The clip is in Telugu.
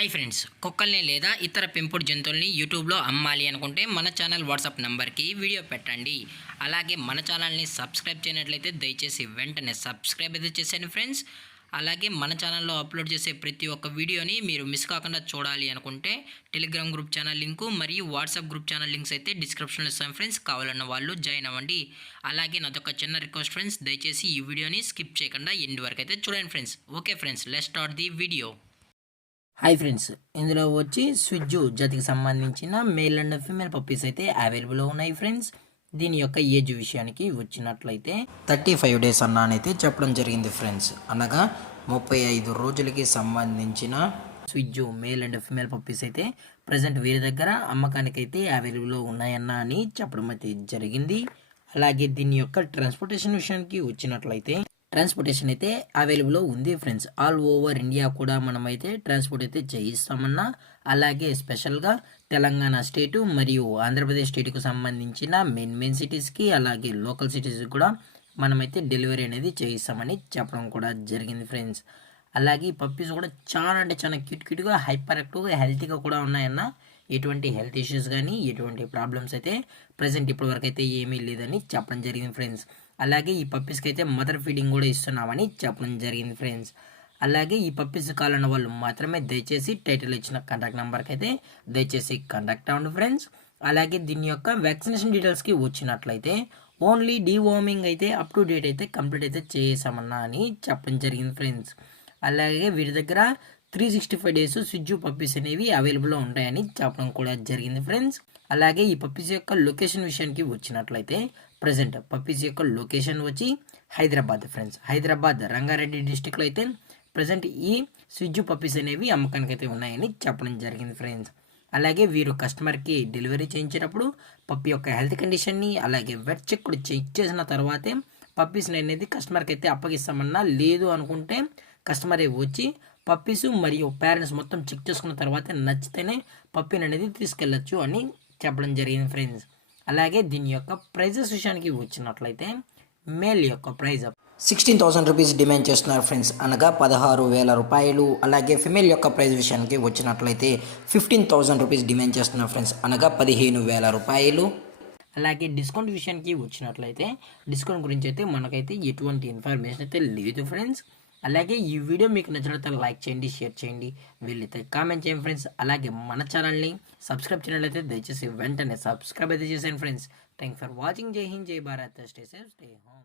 హాయ్ ఫ్రెండ్స్, కుక్కల్ని లేదా ఇతర పెంపుడు జంతువుల్ని యూట్యూబ్లో అమ్మాలి అనుకుంటే మన ఛానల్ వాట్సాప్ నెంబర్కి వీడియో పెట్టండి. అలాగే మన ఛానల్ని సబ్స్క్రైబ్ చేయనట్లయితే దయచేసి వెంటనే సబ్స్క్రైబ్ అయితే చేసేయండి ఫ్రెండ్స్. అలాగే మన ఛానల్లో అప్లోడ్ చేసే ప్రతి ఒక్క వీడియోని మీరు మిస్ కాకుండా చూడాలి అనుకుంటే టెలిగ్రామ్ గ్రూప్ ఛానల్ లింకు మరియు వాట్సాప్ గ్రూప్ ఛానల్ లింక్స్ అయితే డిస్క్రిప్షన్లో ఇస్తాను ఫ్రెండ్స్. కావాలన్న వాళ్ళు జాయిన్ అవ్వండి. అలాగే నాదొక చిన్న రిక్వెస్ట్ ఫ్రెండ్స్, దయచేసి ఈ వీడియోని స్కిప్ చేయకుండా ఎండ్ వరకు అయితే చూడండి friends. Okay friends, let's start the video. Hi friends, ఇందులో వచ్చి స్విజ్జు జాతికి సంబంధించిన మేల్ అండ్ ఫీమేల్ పప్పీస్ అయితే అవైలబుల్ ఉన్నాయి ఫ్రెండ్స్. దీని యొక్క ఏజ్ విషయానికి వచ్చినట్లయితే 35 డేస్ అన్నానైతే చెప్పడం జరిగింది ఫ్రెండ్స్. అనగా 35 రోజులకి సంబంధించిన స్విజ్జు మేల్ అండ్ ఫీమేల్ పప్పీస్ అయితే ప్రజెంట్ వీరి దగ్గర అమ్మకానికి అయితే అవైలబుల్ ఉన్నాయన్న అని చెప్పడం అయితే జరిగింది. అలాగే దీని యొక్క ట్రాన్స్పోర్టేషన్ విషయానికి వచ్చినట్లయితే ట్రాన్స్పోర్టేషన్ అయితే అవైలబుల్ ఉంది ఫ్రెండ్స్. ఆల్ ఓవర్ ఇండియా కూడా మనమైతే ట్రాన్స్పోర్ట్ అయితే చేయిస్తామన్నా. అలాగే స్పెషల్గా తెలంగాణ స్టేటు మరియు ఆంధ్రప్రదేశ్ స్టేట్కు సంబంధించిన మెయిన్ సిటీస్కి అలాగే లోకల్ సిటీస్కి కూడా మనమైతే డెలివరీ అనేది చేయిస్తామని చెప్పడం కూడా జరిగింది ఫ్రెండ్స్. అలాగే ఈ పప్పీస్ కూడా చాలా అంటే చాలా క్యూట్గా హైపర్ యాక్టివ్గా హెల్తీగా కూడా ఉన్నాయన్న. ఎటువంటి హెల్త్ ఇష్యూస్ కానీ ఎటువంటి ప్రాబ్లమ్స్ అయితే ప్రజెంట్ ఇప్పటివరకు అయితే ఏమీ లేదని చెప్పడం జరిగింది ఫ్రెండ్స్. అలాగే ఈ పప్పీస్కి అయితే మదర్ ఫీడింగ్ కూడా ఇస్తున్నామని చెప్పడం జరిగింది ఫ్రెండ్స్. అలాగే ఈ పప్పీస్ కావాలన్న వాళ్ళు మాత్రమే దయచేసి టైటిల్ ఇచ్చిన కాంటాక్ట్ నెంబర్కి అయితే దయచేసి కాంటాక్ట్ అవ్వండి ఫ్రెండ్స్. అలాగే దీని యొక్క వ్యాక్సినేషన్ డీటెయిల్స్కి వచ్చినట్లయితే ఓన్లీ డీవార్మింగ్ అయితే అప్ టు డేట్ అయితే కంప్లీట్ అయితే చేసామన్నా అని చెప్పడం జరిగింది ఫ్రెండ్స్. అలాగే వీరి దగ్గర 365 డేస్ స్విజ్జు పప్పీస్ అనేవి అవైలబుల్లో ఉంటాయని చెప్పడం కూడా జరిగింది ఫ్రెండ్స్. అలాగే ఈ పప్పీస్ యొక్క లొకేషన్ విషయానికి వచ్చినట్లయితే ప్రజెంట్ పప్పీస్ యొక్క లొకేషన్ వచ్చి హైదరాబాద్ ఫ్రెండ్స్. హైదరాబాద్ రంగారెడ్డి డిస్టిక్లో అయితే ప్రజెంట్ ఈ స్విజ్జు పప్పీస్ అనేవి అమ్మకానికి అయితే ఉన్నాయని చెప్పడం జరిగింది ఫ్రెండ్స్. అలాగే వీరు కస్టమర్కి డెలివరీ చేయించేటప్పుడు పప్పీ యొక్క హెల్త్ కండిషన్ని అలాగే వెట్ చెక్ కూడా చెక్ చేసిన తర్వాతే పప్పీస్ని అనేది కస్టమర్కి అయితే అప్పగిస్తామన్నా. లేదు అనుకుంటే కస్టమరే వచ్చి పప్పీస్ మరియు పేరెంట్స్ మొత్తం చెక్ చేసుకున్న తర్వాత నచ్చితేనే పప్పీని అనేది తీసుకెళ్ళచ్చు అని చెప్పడం జరిగింది ఫ్రెండ్స్. అలాగే దీని యొక్క ప్రైజెస్ విషయానికి వచ్చినట్లయితే మేల్ యొక్క ప్రైజ్ 16,000 రూపీస్ డిమాండ్ చేస్తున్నారు ఫ్రెండ్స్, అనగా 16,000 రూపాయలు. అలాగే ఫిమేల్ యొక్క ప్రైజ్ విషయానికి వచ్చినట్లయితే 15,000 రూపీస్ డిమాండ్ చేస్తున్నారు ఫ్రెండ్స్, అనగా 15,000 రూపాయలు. అలాగే డిస్కౌంట్ విషయానికి వచ్చినట్లయితే డిస్కౌంట్ గురించి అయితే మనకైతే ఎటువంటి ఇన్ఫర్మేషన్ అయితే లేదు ఫ్రెండ్స్. అలాగే ఈ వీడియో మీకు నచ్చినట్లయితే లైక్ చేయండి, షేర్ చేయండి, వీళ్ళైతే కామెంట్ చేయండి ఫ్రెండ్స్. అలాగే మన ఛానల్ని సబ్స్క్రైబ్ చేయనట్లయితే దయచేసి వెంటనే సబ్స్క్రైబ్ అయితే చేసేయండి ఫ్రెండ్స్. Thanks for watching. జై హింద్, జై Bharat, stay safe, stay home.